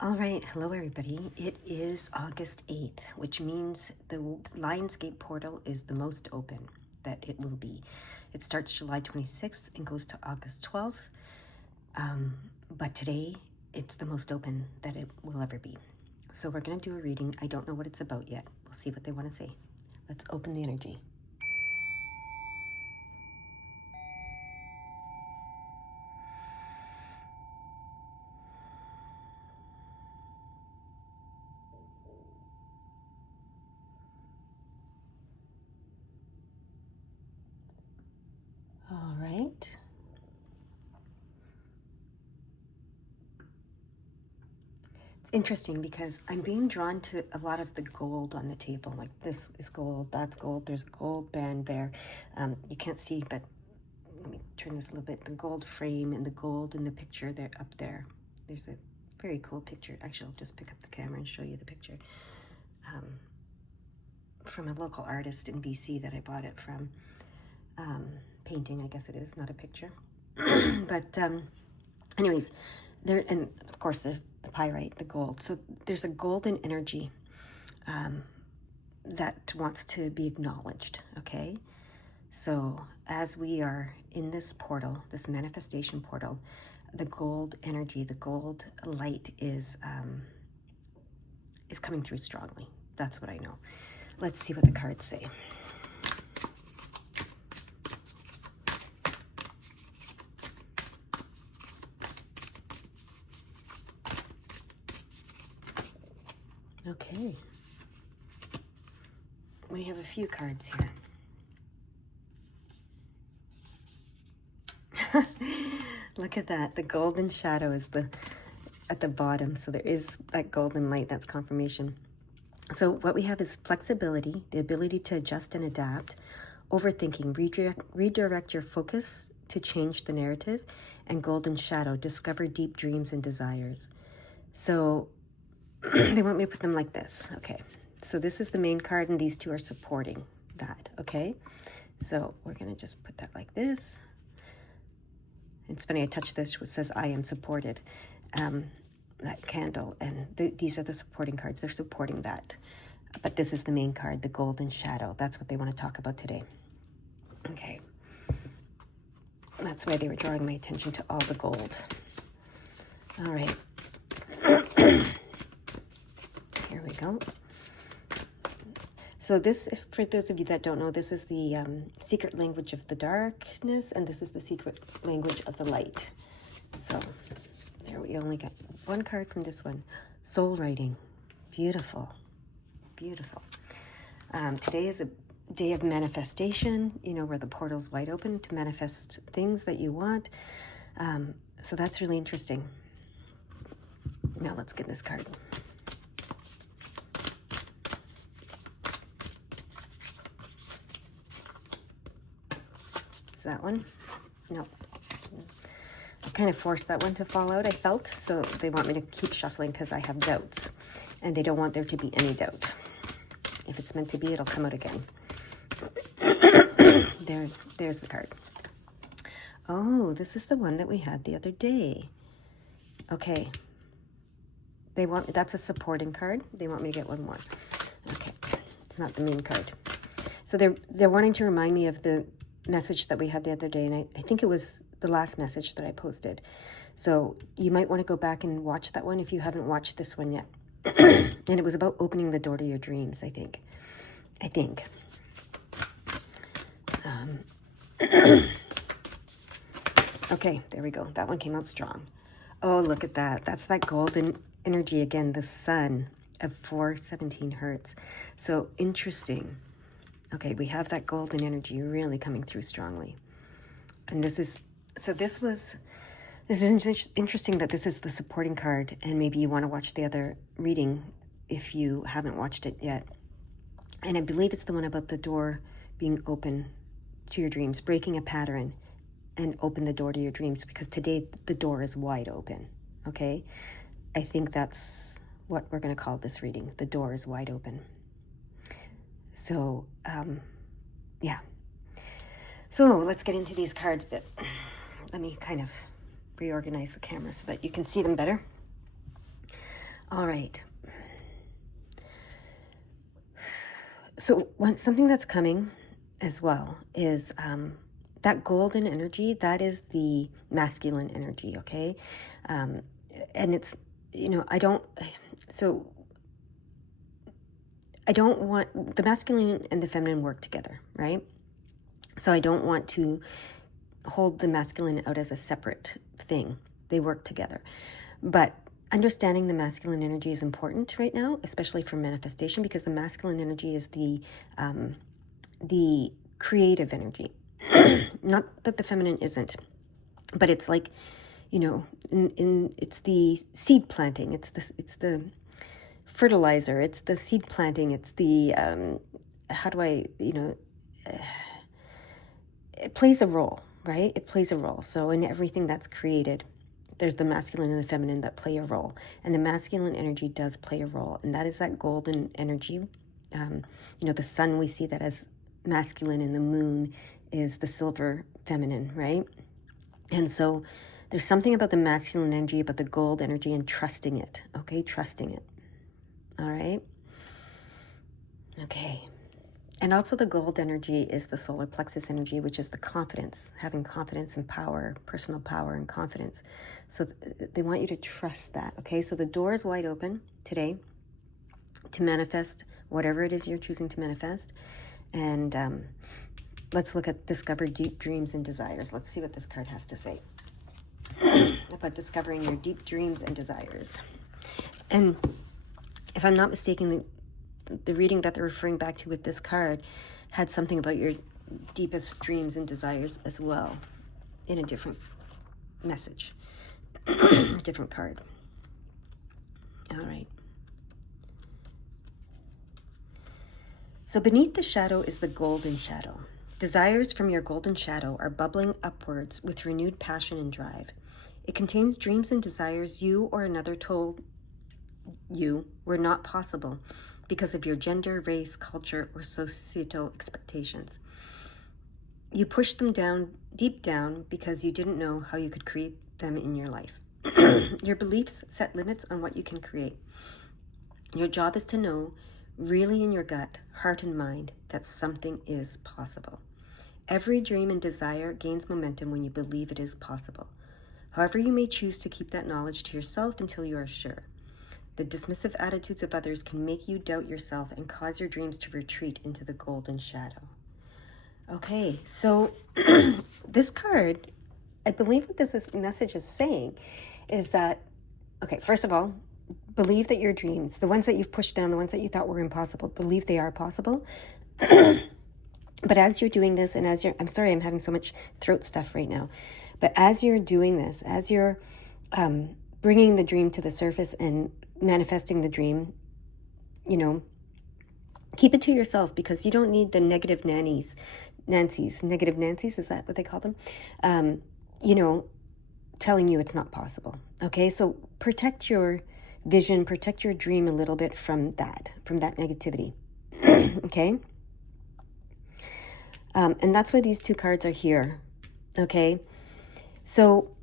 All right, hello everybody. It is August 8th, which means the Lionsgate portal is the most open that it will be. It starts July 26th and goes to August 12th, but today it's the most open that it will ever be. So we're going to do a reading. I don't know what it's about yet. We'll see what they want to say. Let's open the energy. All right. It's interesting because I'm being drawn to a lot of the gold on the table. Like this is gold, that's gold, there's a gold band there. You can't see, but let me turn this a little bit. The gold frame and the gold in the picture there up there. There's a very cool picture. Actually, I'll just pick up the camera and show you the picture. From a local artist in BC that I bought it from. Painting, I guess it is, not a picture. But anyways, there, and of course there's the pyrite, the gold. So there's a golden energy that wants to be acknowledged, okay? So as we are in this portal, this manifestation portal, the gold energy, the gold light is coming through strongly. That's what I know. Let's see what the cards say. Okay. We have a few cards here. Look at that. The golden shadow is at the bottom. So there is that golden light. That's confirmation. So what we have is flexibility, the ability to adjust and adapt, overthinking, redirect your focus to change the narrative, and golden shadow, discover deep dreams and desires. So they want me to put them like this. Okay. So this is the main card and these two are supporting that. Okay. So we're going to just put that like this. It's funny, I touched this, which says, I am supported, that candle. And these are the supporting cards. They're supporting that. But this is the main card, the golden shadow. That's what they want to talk about today. Okay. That's why they were drawing my attention to all the gold. All right. Here we go. So this, for those of you that don't know, this is the secret language of the darkness, and this is the secret language of the light. So there, we only got one card from this one. Soul writing. Beautiful. Beautiful. Today is a day of manifestation, you know, where the portal's wide open to manifest things that you want. So that's really interesting. Now let's get this card. Is that one? No. I kind of forced that one to fall out, I felt. So they want me to keep shuffling because I have doubts. And they don't want there to be any doubt. If it's meant to be, it'll come out again. There's the card. Oh, this is the one that we had the other day. Okay. That's a supporting card. They want me to get one more. Okay. It's not the main card. So they're wanting to remind me of the message that we had the other day, and I think it was the last message that I posted. So you might want to go back and watch that one if you haven't watched this one yet. And it was about opening the door to your dreams, I think. Okay, there we go. That one came out strong. Oh, look at that. That's that golden energy again, the sun of 417 hertz. So interesting. Okay, we have that golden energy really coming through strongly. And this is interesting that this is the supporting card, and maybe you want to watch the other reading if you haven't watched it yet. And I believe it's the one about the door being open to your dreams, breaking a pattern and open the door to your dreams, because today the door is wide open, okay? I think that's what we're going to call this reading. The door is wide open. So, yeah. So let's get into these cards a bit. Let me kind of reorganize the camera so that you can see them better. All right. So something that's coming as well is that golden energy. That is the masculine energy, okay? And it's, so I don't want the masculine and the feminine work together, right? So I don't want to hold the masculine out as a separate thing. They work together. But understanding the masculine energy is important right now, especially for manifestation, because the masculine energy is the creative energy. Not that the feminine isn't, but it's like, it's the seed planting. It's the fertilizer. It's the seed planting. It's the it plays a role, right? It plays a role. So in everything that's created, there's the masculine and the feminine that play a role. And the masculine energy does play a role. And that is that golden energy. The sun, we see that as masculine, and the moon is the silver feminine, right? And so there's something about the masculine energy, about the gold energy, and trusting it, okay? Trusting it. All right? Okay. And also the gold energy is the solar plexus energy, which is the confidence, having confidence and power, personal power and confidence. So they want you to trust that, okay? So the door is wide open today to manifest whatever it is you're choosing to manifest. And let's look at discover deep dreams and desires. Let's see what this card has to say about discovering your deep dreams and desires. And if I'm not mistaken, the reading that they're referring back to with this card had something about your deepest dreams and desires as well in a different message, a different card. All right. So beneath the shadow is the golden shadow. Desires from your golden shadow are bubbling upwards with renewed passion and drive. It contains dreams and desires you or another told you were not possible because of your gender, race, culture, or societal expectations. You pushed them down, deep down, because you didn't know how you could create them in your life. Your beliefs set limits on what you can create. Your job is to know, really in your gut, heart and mind, that something is possible. Every dream and desire gains momentum when you believe it is possible. However, you may choose to keep that knowledge to yourself until you are sure. The dismissive attitudes of others can make you doubt yourself and cause your dreams to retreat into the golden shadow. Okay, so this card, I believe what this message is saying is that, okay, first of all, believe that your dreams, the ones that you've pushed down, the ones that you thought were impossible, believe they are possible. But as you're doing this, and I'm sorry, I'm having so much throat stuff right now, but as you're doing this, as you're bringing the dream to the surface and manifesting the dream, keep it to yourself, because you don't need the negative Nancy's, is that what they call them? Telling you it's not possible. Okay, so protect your vision, protect your dream a little bit from that negativity. Okay. And that's why these two cards are here. Okay. So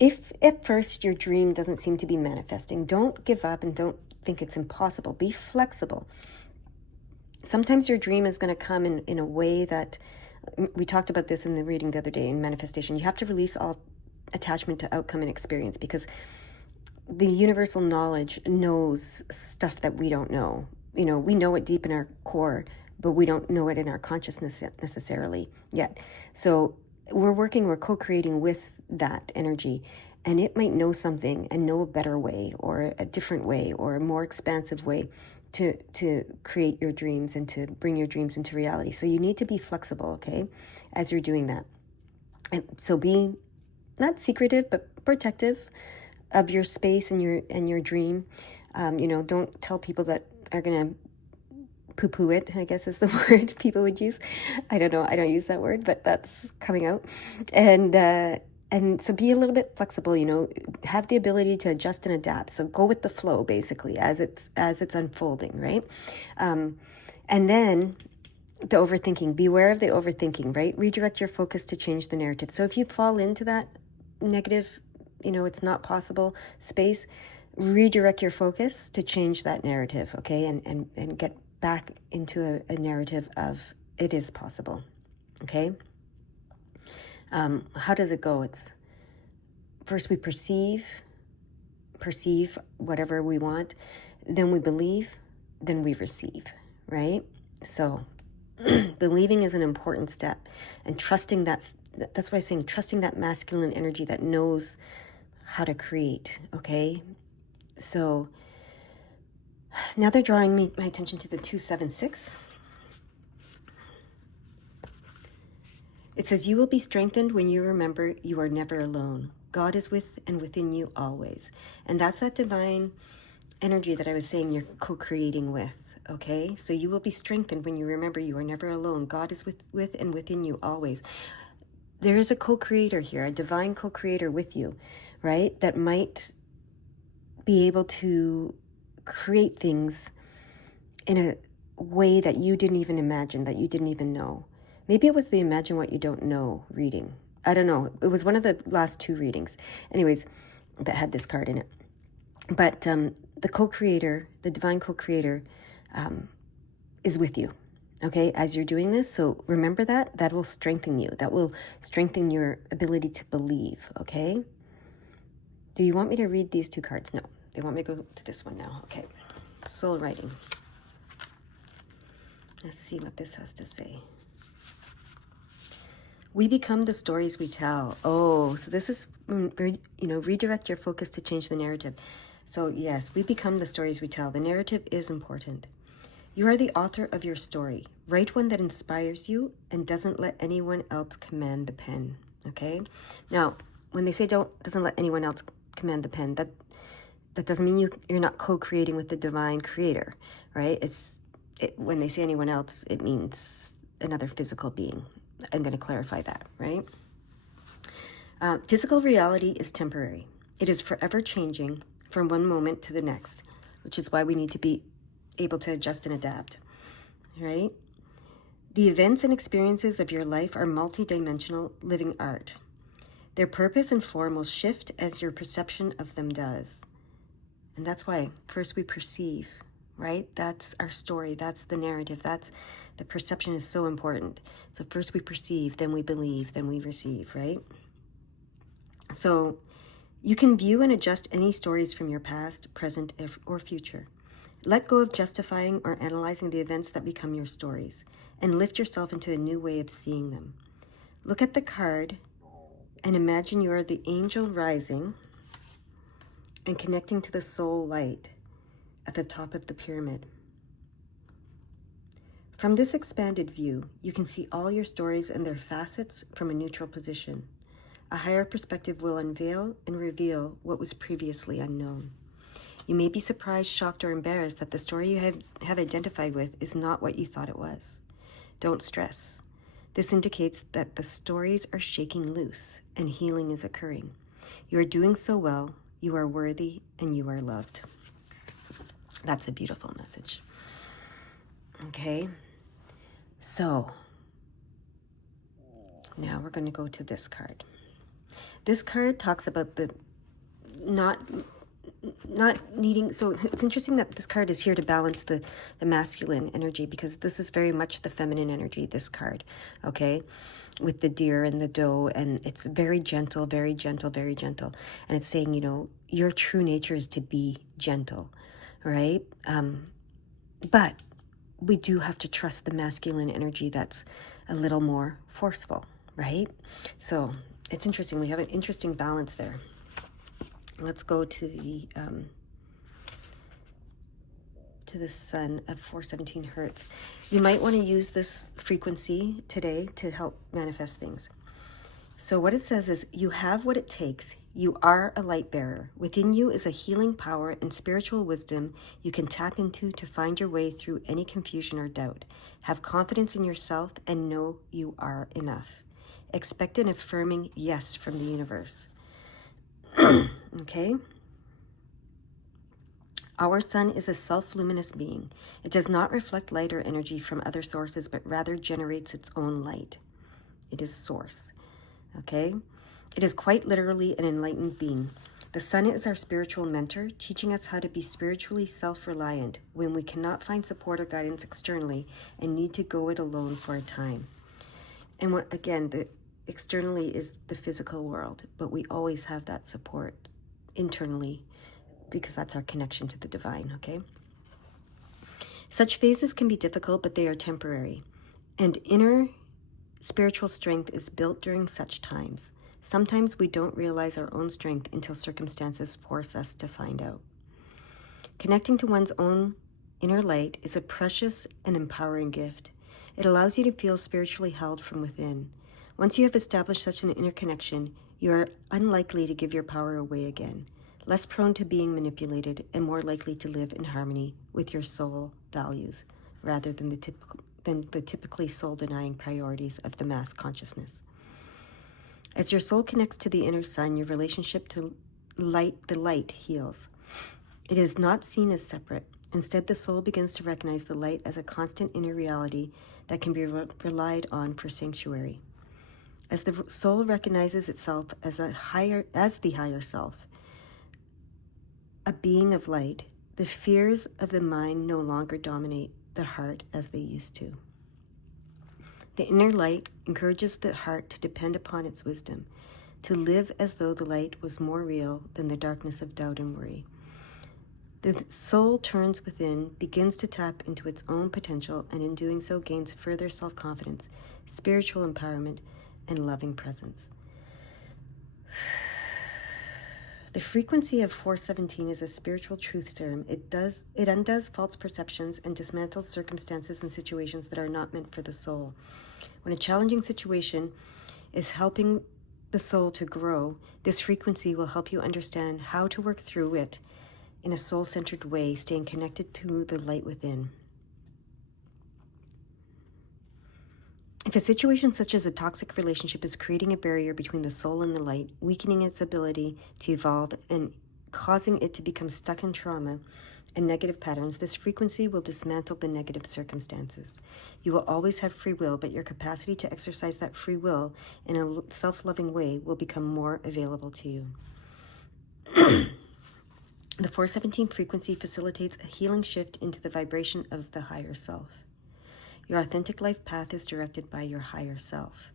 if at first your dream doesn't seem to be manifesting, don't give up and don't think it's impossible. Be flexible. Sometimes your dream is going to come in a way that, we talked about this in the reading the other day in manifestation. You have to release all attachment to outcome and experience, because the universal knowledge knows stuff that we don't know. We know it deep in our core, but we don't know it in our consciousness necessarily yet. So we're co-creating with that energy, and it might know something and know a better way or a different way or a more expansive way to create your dreams and to bring your dreams into reality. So you need to be flexible, okay, as you're doing that. And so be not secretive, but protective of your space and your dream. Don't tell people that are going to poo-poo it, I guess is the word people would use. I don't know. I don't use that word, but that's coming out. And so be a little bit flexible, have the ability to adjust and adapt. So go with the flow, basically, as it's unfolding, right? And then the overthinking, beware of the overthinking, right? Redirect your focus to change the narrative. So if you fall into that negative, it's not possible space, redirect your focus to change that narrative, okay? And get back into a narrative of it is possible, okay? How does it go? It's first we perceive whatever we want, then we believe, then we receive, right? So believing is an important step, and trusting that's why I'm saying trusting that masculine energy that knows how to create, okay? So now they're drawing my attention to the 276. It says, you will be strengthened when you remember you are never alone. God is with and within you always. And that's that divine energy that I was saying you're co-creating with, okay? So you will be strengthened when you remember you are never alone. God is with and within you always. There is a co-creator here, a divine co-creator with you, right? That might be able to create things in a way that you didn't even imagine, that you didn't even know. Maybe it was the Imagine What You Don't Know reading. I don't know. It was one of the last two readings. Anyways, that had this card in it. But the co-creator, the divine co-creator, is with you, okay, as you're doing this. So remember that. That will strengthen you. That will strengthen your ability to believe, okay? Do you want me to read these two cards? No. They want me to go to this one now. Okay. Soul writing. Let's see what this has to say. We become the stories we tell. Oh, so this is, redirect your focus to change the narrative. So yes, we become the stories we tell. The narrative is important. You are the author of your story. Write one that inspires you and doesn't let anyone else command the pen. Okay? Now, when they say doesn't let anyone else command the pen, that doesn't mean you're not co-creating with the divine creator, right? When they say anyone else, it means another physical being. I'm going to clarify that, right? Physical reality is temporary. It is forever changing from one moment to the next, which is why we need to be able to adjust and adapt, right? The events and experiences of your life are multidimensional living art. Their purpose and form will shift as your perception of them does. And that's why first we perceive, right? That's our story. That's the narrative. That's the perception is so important. So first we perceive, then we believe, then we receive, right? So you can view and adjust any stories from your past, present, or future. Let go of justifying or analyzing the events that become your stories and lift yourself into a new way of seeing them. Look at the card and imagine you are the angel rising and connecting to the soul light at the top of the pyramid. From this expanded view, you can see all your stories and their facets from a neutral position. A higher perspective will unveil and reveal what was previously unknown. You may be surprised, shocked, or embarrassed that the story you have identified with is not what you thought it was. Don't stress. This indicates that the stories are shaking loose and healing is occurring. You are doing so well, you are worthy, and you are loved. That's a beautiful message. Okay, so now we're going to go to this card. This card talks about the not needing, so it's interesting that this card is here to balance the masculine energy, because this is very much the feminine energy, this card, okay, with the deer and the doe, and it's very gentle, very gentle, very gentle, and it's saying, your true nature is to be gentle, right? But we do have to trust the masculine energy that's a little more forceful, right? So it's interesting. We have an interesting balance there. Let's go to the sun of 417 hertz. You might want to use this frequency today to help manifest things. So what it says is, you have what it takes. You are a light bearer. Within you is a healing power and spiritual wisdom you can tap into to find your way through any confusion or doubt. Have confidence in yourself and know you are enough. Expect an affirming yes from the universe. Okay? Our sun is a self-luminous being. It does not reflect light or energy from other sources, but rather generates its own light. It is source. Okay? It is quite literally an enlightened being. The sun is our spiritual mentor, teaching us how to be spiritually self-reliant when we cannot find support or guidance externally and need to go it alone for a time. And again, the externally is the physical world, but we always have that support internally because that's our connection to the divine, okay? Such phases can be difficult, but they are temporary. And inner spiritual strength is built during such times. Sometimes we don't realize our own strength until circumstances force us to find out. Connecting to one's own inner light is a precious and empowering gift. It allows you to feel spiritually held from within. Once you have established such an inner connection, you are unlikely to give your power away again, less prone to being manipulated, and more likely to live in harmony with your soul values, rather than the typically soul-denying priorities of the mass consciousness. As your soul connects to the inner sun, your relationship to the light heals. It is not seen as separate. Instead, the soul begins to recognize the light as a constant inner reality that can be relied on for sanctuary. As the soul recognizes itself as the higher self, a being of light, the fears of the mind no longer dominate the heart as they used to. The inner light encourages the heart to depend upon its wisdom, to live as though the light was more real than the darkness of doubt and worry. The soul turns within, begins to tap into its own potential, and in doing so gains further self-confidence, spiritual empowerment, and loving presence. The frequency of 417 is a spiritual truth serum. It undoes false perceptions and dismantles circumstances and situations that are not meant for the soul. When a challenging situation is helping the soul to grow, this frequency will help you understand how to work through it in a soul-centered way, staying connected to the light within. If a situation such as a toxic relationship is creating a barrier between the soul and the light, weakening its ability to evolve and causing it to become stuck in trauma and negative patterns, this frequency will dismantle the negative circumstances. You will always have free will, but your capacity to exercise that free will in a self-loving way will become more available to you. The 417 frequency facilitates a healing shift into the vibration of the higher self. Your authentic life path is directed by your higher self.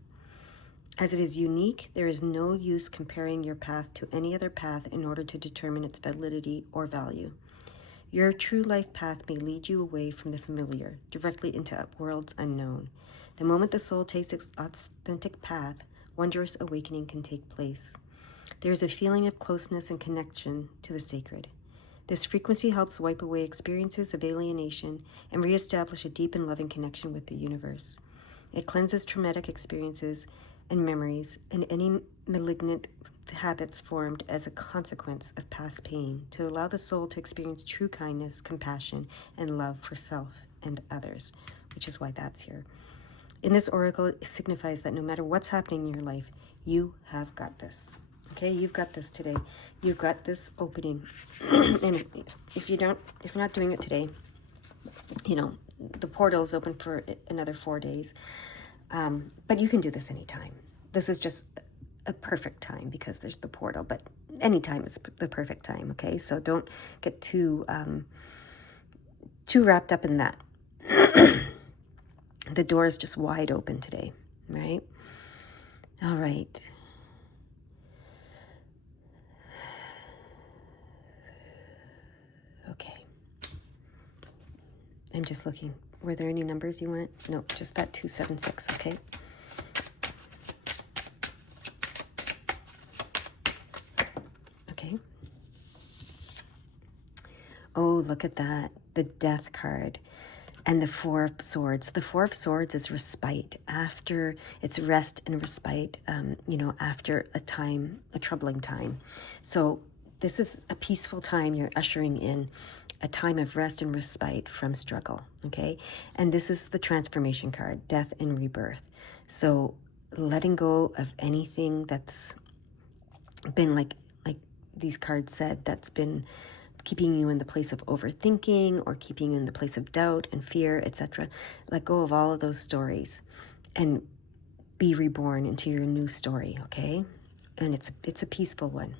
As it is unique, there is no use comparing your path to any other path in order to determine its validity or value. Your true life path may lead you away from the familiar, directly into worlds unknown. The moment the soul takes its authentic path, wondrous awakening can take place. There is a feeling of closeness and connection to the sacred. This frequency helps wipe away experiences of alienation and reestablish a deep and loving connection with the universe. It cleanses traumatic experiences and memories and any malignant habits formed as a consequence of past pain to allow the soul to experience true kindness, compassion, and love for self and others, which is why that's here. In this oracle, it signifies that no matter what's happening in your life, you have got this. Okay, you've got this today. You've got this opening. And if you're not doing it today, the portal is open for another 4 days. But you can do this anytime. This is just a perfect time because there's the portal, but anytime is the perfect time, okay? So don't get too wrapped up in that. The door is just wide open today, right? All right. Okay. I'm just looking. Were there any numbers you want? No, just that 276, okay? Okay. Oh, look at that. The Death card. And the Four of Swords. The Four of Swords is respite. After, it's rest and respite, after a troubling time. So this is a peaceful time. You're ushering in a time of rest and respite from struggle, okay? And this is the transformation card, death and rebirth. So letting go of anything that's been like these cards said, that's been keeping you in the place of overthinking or keeping you in the place of doubt and fear, etc. Let go of all of those stories and be reborn into your new story, okay? And it's a peaceful one.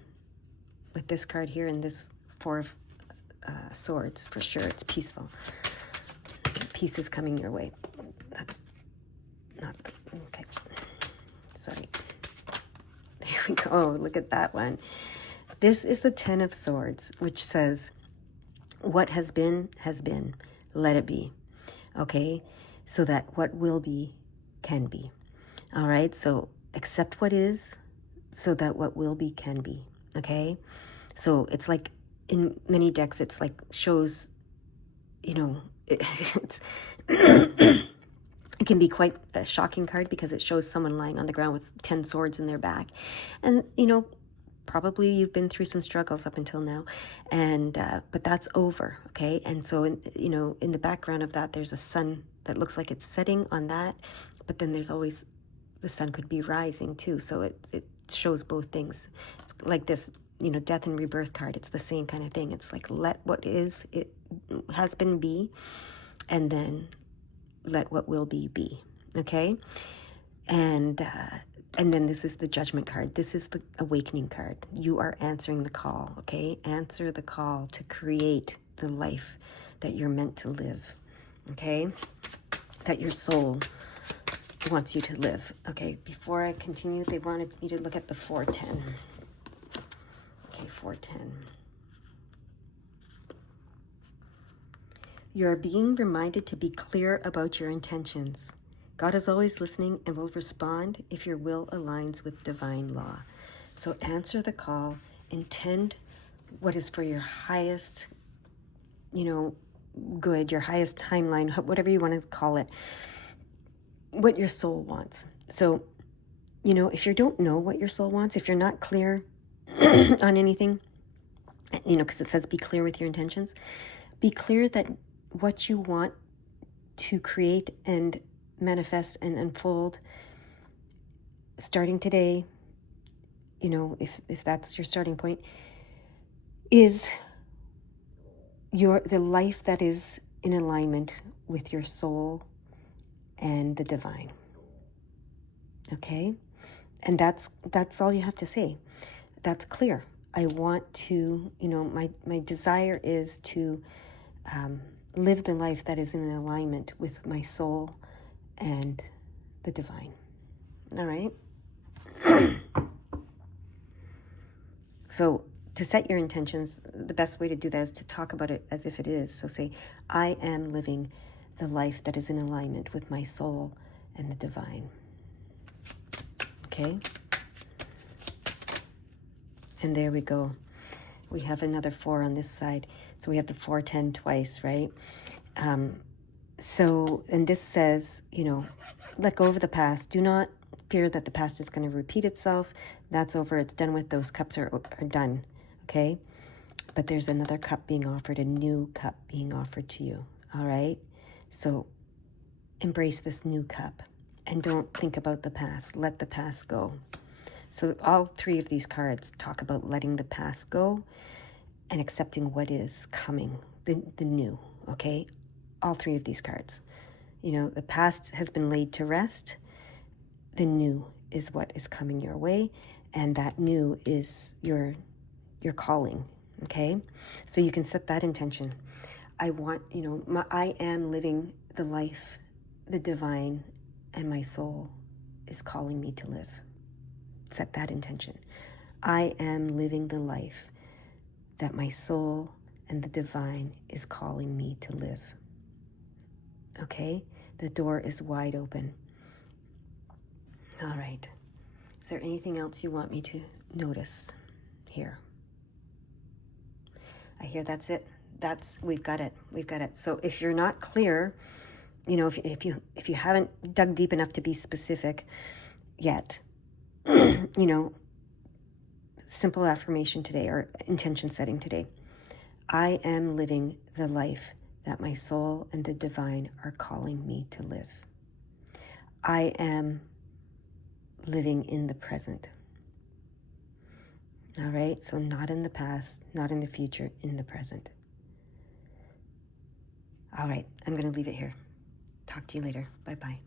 with this card here and this Four of Swords, for sure, it's peaceful. Peace is coming your way. That's not the, okay. Sorry. There we go. Look at that one. This is the Ten of Swords, which says, what has been, let it be. Okay? So that what will be can be. All right? So accept what is so that what will be can be. Okay? So it's like in many decks, it's like shows, you know, it's it can be quite a shocking card because it shows someone lying on the ground with 10 swords in their back. And, you know, probably you've been through some struggles up until now, and but that's over, okay? And so, in the background of that, there's a sun that looks like it's setting on that, but then there's always, the sun could be rising too, so it shows both things. It's like this, death and rebirth card. It's the same kind of thing. It's like, let what is, it has been be, and then let what will be, okay? And then this is the Judgment card. This is the Awakening card. You are answering the call, okay? Answer the call to create the life that you're meant to live, okay? That your soul wants you to live, okay? Before I continue, they wanted me to look at the 410. Okay, 410. You are being reminded to be clear about your intentions. God is always listening and will respond if your will aligns with divine law. So answer the call, intend what is for your highest, good, your highest timeline, whatever you want to call it, what your soul wants. So, if you don't know what your soul wants, if you're not clear on anything, because it says be clear with your intentions, be clear that what you want to create and manifest and unfold starting today, if that's your starting point, is the life that is in alignment with your soul and the divine. Okay? And that's all you have to say. That's clear. I want to, my desire is to live the life that is in alignment with my soul and the divine. All right? So to set your intentions, the best way to do that is to talk about it as if it is. So say, I am living the life that is in alignment with my soul and the divine. Okay? And there we go. We have another 4 on this side. So we have the 410 twice, right? And this says, let go of the past. Do not fear that the past is going to repeat itself. That's over. It's done with. Those cups are done, okay? But there's another cup being offered, a new cup being offered to you, all right? So embrace this new cup and don't think about the past. Let the past go. So all 3 of these cards talk about letting the past go and accepting what is coming, the new, okay? All 3 of these cards. The past has been laid to rest. The new is what is coming your way, and that new is your calling, okay? So you can set that intention. I want, I am living the life, the divine, and my soul is calling me to live. Set that intention. I am living the life that my soul and the divine is calling me to live. Okay? The door is wide open. All right. Is there anything else you want me to notice here? I hear that's it. We've got it. So if you're not clear, if you haven't dug deep enough to be specific yet, simple affirmation today or intention setting today. I am living the life that my soul and the divine are calling me to live. I am living in the present. All right, so not in the past, not in the future, in the present. All right, I'm going to leave it here. Talk to you later. Bye-bye.